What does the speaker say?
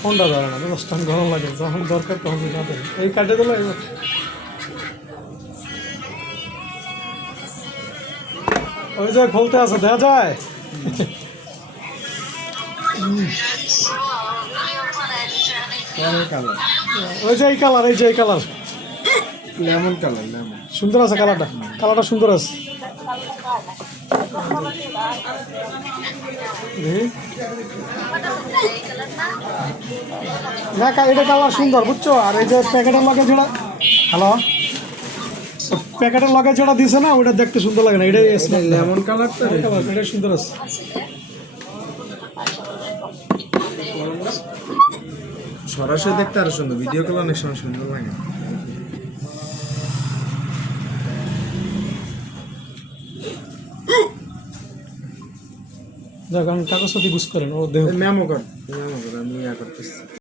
ফোনটা ধরে না, দশটান গরম লাগে, যখন দরকার তখন যাবে। এই কাটে দিল এবার ওই যে খুলতে আছে, দেখা যায়। ওই যে এই কালার, এই যে এই কালার, লেমন কালার, লেমন সুন্দর আছে কালারটা, কালারটা সুন্দর আছে। না এটা কালার সুন্দর, বুঝছো? আর এই যে প্যাকেটের লগে যেটা, হ্যালো, প্যাকেটের লগে যেটা দিছে না, ওটা দেখতে সুন্দর লাগে না। এটাই লেমন কালার, তো এটা সুন্দর আছে। সরাসরি দেখতে আরো সুন্দর, ভিডিও কল অনেক সময় সুন্দর লাগে। যখন কাগজপাতি বুঝ করেন ও দেহ মেমো কর, আমি করতেছি।